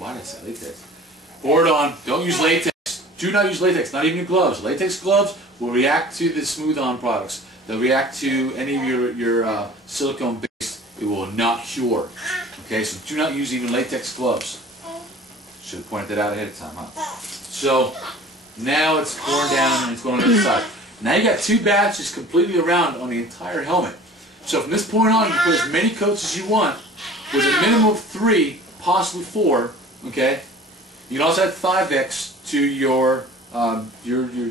Why did I say latex? Pour it on. Don't use latex. Do not use latex, not even your gloves. Latex gloves will react to the smooth-on products. They'll react to any of your silicone base. It will not cure. Okay, so do not use even latex gloves. Should have pointed that out ahead of time, huh? So now it's pouring down and it's going on the other side. Now you got 2 batches completely around on the entire helmet. So from this point on, you can put as many coats as you want with a minimum of 3, possibly 4. Okay. You can also add 5X to your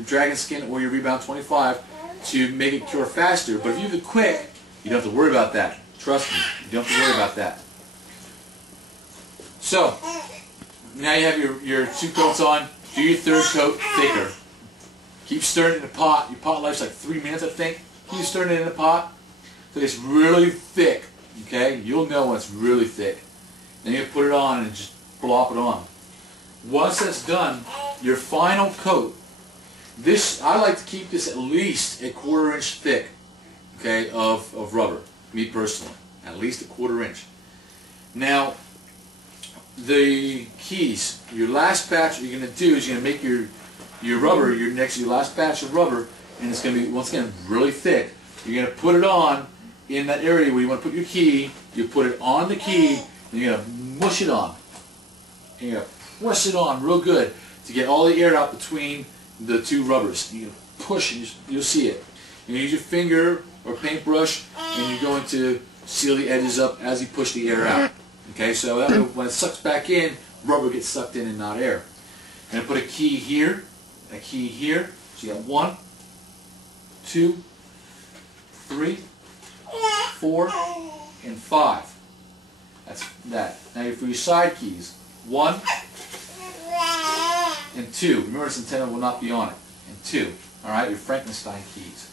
Dragon Skin or your Rebound 25 to make it cure faster. But if you do it quick, you don't have to worry about that. Trust me, you don't have to worry about that. So now you have your 2 coats on. Do your 3rd coat thicker. Keep stirring it in the pot. Your pot life's like 3 minutes, I think. Keep stirring it in the pot so it's really thick. Okay, you'll know when it's really thick. Then you put it on and just plop it on. Once that's done, your final coat, this, I like to keep this at least a 1/4 inch thick, okay, of rubber, me personally, at least a 1/4 inch. Now, the keys, your last batch, what you're going to do is you're going to make your rubber, your last batch of rubber, and it's going to be, once again, really thick. You're going to put it on in that area where you want to put your key, you put it on the key, and you're going to mush it on. And you're going to press it on real good to get all the air out between the 2 rubbers. And you push and you'll see it. You use your finger or paintbrush and you're going to seal the edges up as you push the air out. Okay, so that way when it sucks back in, rubber gets sucked in and not air. And put a key here, a key here. So you got 1, 2, 3, 4, and 5. That's that. Now for your side keys, 1 and 2. Remember, this antenna will not be on it. And 2. Alright, your Frankenstein keys.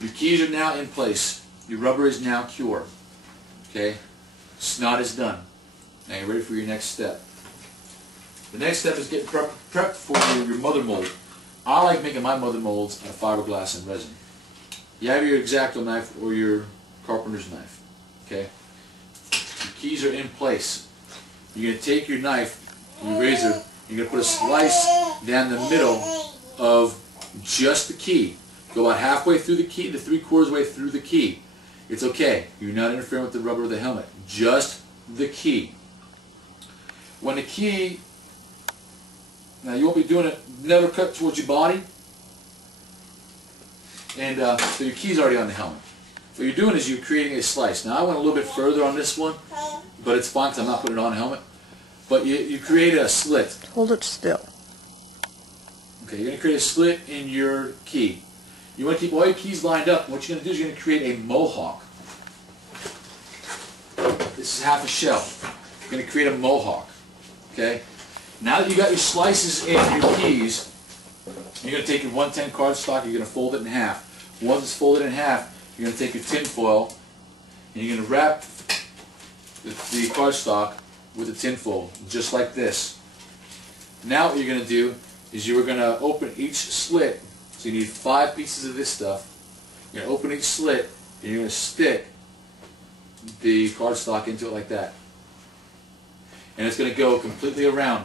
Your keys are now in place. Your rubber is now cured. Okay? Snot is done. Now you're ready for your next step. The next step is getting prepped for your mother mold. I like making my mother molds out of fiberglass and resin. You have your X-Acto knife or your carpenter's knife. Okay? Your keys are in place. You're going to take your knife, your razor, you're going to put a slice down the middle of just the key. Go about halfway through the key to 3/4 way through the key. It's okay. You're not interfering with the rubber of the helmet. Just the key. When the key, now you won't be doing it, never cut towards your body. And so your key's already on the helmet. What you're doing is you're creating a slice. Now I went a little bit further on this one, but it's fine because I'm not putting it on the helmet. But you create a slit. Hold it still. Okay, you're going to create a slit in your key. You want to keep all your keys lined up. What you're going to do is you're going to create a mohawk. This is half a shell. You're going to create a mohawk. Okay? Now that you got your slices in your keys, you're going to take your 110 cardstock, you're going to fold it in half. Once it's folded in half, you're going to take your tin foil and you're going to wrap the cardstock with the tin foil, just like this. Now what you're going to do is you're going to open each slit. So you need 5 pieces of this stuff. You're going to open each slit and you're going to stick the cardstock into it like that. And it's going to go completely around,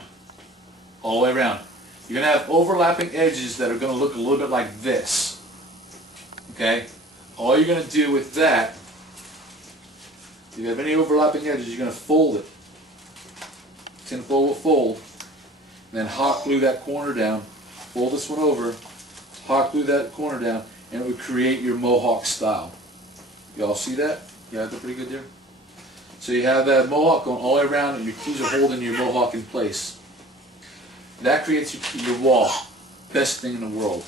all the way around. You're going to have overlapping edges that are going to look a little bit like this. Okay? All you're going to do with that, if you have any overlapping edges, you're going to fold it. Tin foil will fold. And then hot glue that corner down. Fold this one over. Hot glue that corner down. And it would create your mohawk style. Y'all see that? You have that pretty good there? So you have that mohawk going all the way around and your keys are holding your mohawk in place. That creates your wall. Best thing in the world.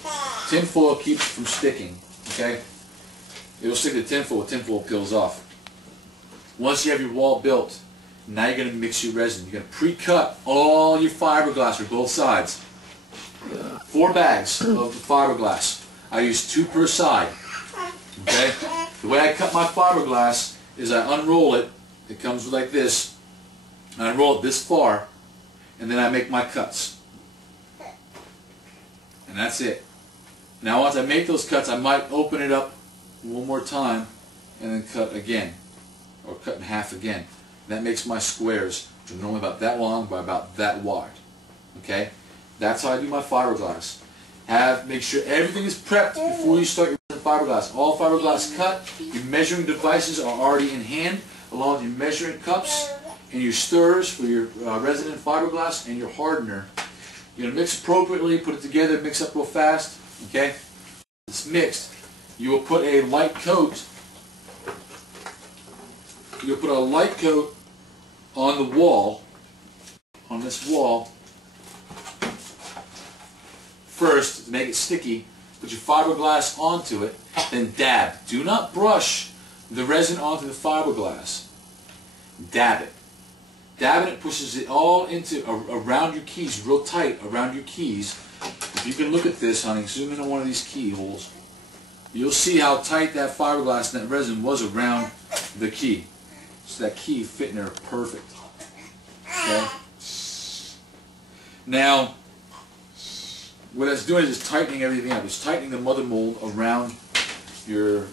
Tin foil keeps it from sticking. Okay? It'll stick to tin foil. Tin foil peels off. Once you have your wall built, now you're going to mix your resin. You're going to pre-cut all your fiberglass for both sides. 4 bags of the fiberglass. I use 2 per side. Okay? The way I cut my fiberglass is I unroll it. It comes like this. I unroll it this far, and then I make my cuts. And that's it. Now once I make those cuts, I might open it up one more time and then cut again. Or cut in half again. That makes my squares, which are normally about that long by about that wide. Okay? That's how I do my fiberglass. Make sure everything is prepped before you start your fiberglass. All fiberglass cut. Your measuring devices are already in hand, along with your measuring cups and your stirrers for your resin and fiberglass and your hardener. You're going to mix appropriately, put it together, mix up real fast. Okay? It's mixed. You will put a light coat. You'll put a light coat on the wall, on this wall, first to make it sticky. Put your fiberglass onto it, then dab. Do not brush the resin onto the fiberglass. Dab it. Dabbing it pushes it all into around your keys, real tight around your keys. If you can look at this, honey, zoom in on one of these keyholes. You'll see how tight that fiberglass and that resin was around the key. So that key fit in there perfect. Okay? Now, what that's doing is tightening everything up. It's tightening the mother mold around your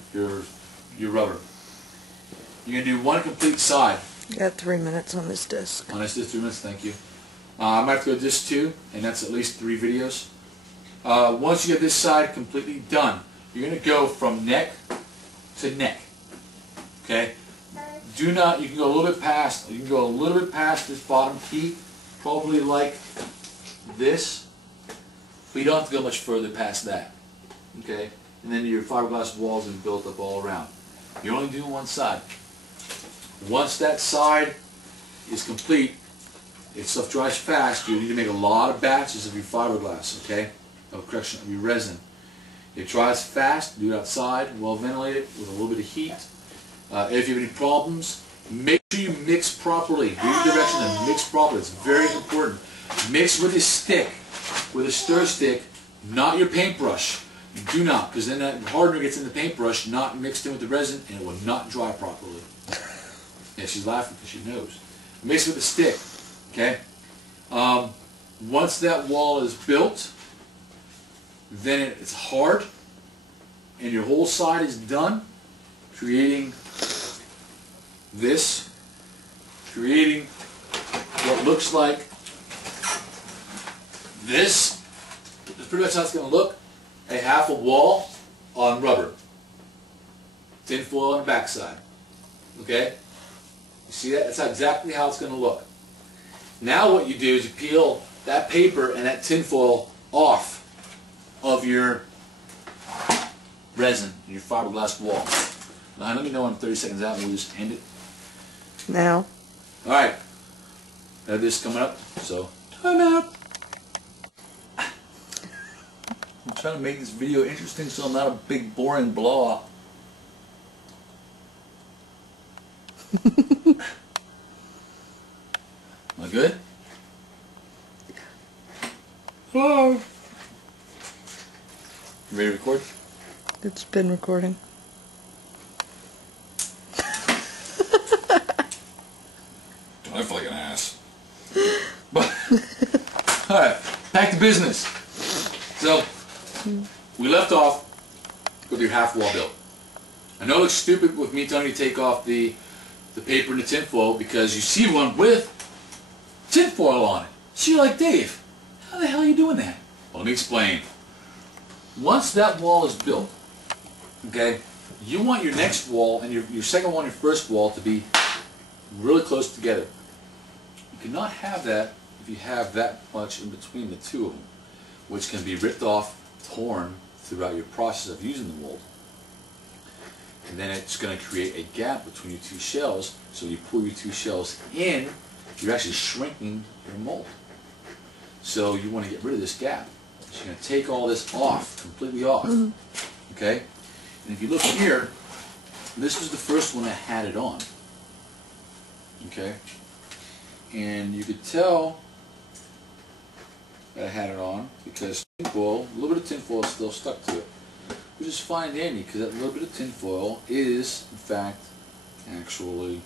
rubber. You're going to do one complete side. You got 3 minutes on this disc. On this disc, 3 minutes, thank you. I might have to go disc 2, and that's at least 3 videos. Once you get this side completely done, you're going to go from neck to neck. Okay? Do not, you can go a little bit past, this bottom key, probably like this, but you don't have to go much further past that. Okay? And then your fiberglass walls are built up all around. You're only doing one side. Once that side is complete, if stuff dries fast, you need to make a lot of batches of your fiberglass, okay? Of your resin. It dries fast, do it outside, well ventilated, with a little bit of heat. If you have any problems, make sure you mix properly. Do the direction and mix properly. It's very important. Mix with a stick, with a stir stick, not your paintbrush. You do not, because then that hardener gets in the paintbrush, not mixed in with the resin, and it will not dry properly. Yeah, she's laughing because she knows. Mix with a stick, okay? Once that wall is built, then it's hard, and your whole side is done, creating this, creating what looks like this. That's pretty much how it's going to look. A half a wall on rubber. Tin foil on the backside. Okay? You see that? That's exactly how it's going to look. Now what you do is you peel that paper and that tin foil off of your resin, your fiberglass wall. Now let me know when 30 seconds out and we'll just end it. Now. Alright. I have this coming up, so time out. I'm trying to make this video interesting so I'm not a big boring blowout. Am I good? Hello. You ready to record? It's been recording. Don't I feel like an ass. But alright, back to business. So we left off with your half wall built. I know it looks stupid with me telling you to take off the paper and the tin foil because you see one with tin foil on it. So you're like, Dave, how the hell are you doing that? Well, let me explain. Once that wall is built, okay, you want your next wall and your second wall and your first wall to be really close together. You cannot have that if you have that much in between the two of them, which can be ripped off, torn throughout your process of using the mold. And then it's going to create a gap between your two shells, so you pull your two shells in, you're actually shrinking your mold. So you want to get rid of this gap. So you're going to take all this off, completely off. Okay? And if you look here, this was the first one that had it on. Okay? And you could tell that I had it on because tinfoil, a little bit of tinfoil is still stuck to it. Which is fine and dandy because that little bit of tinfoil is, in fact, actually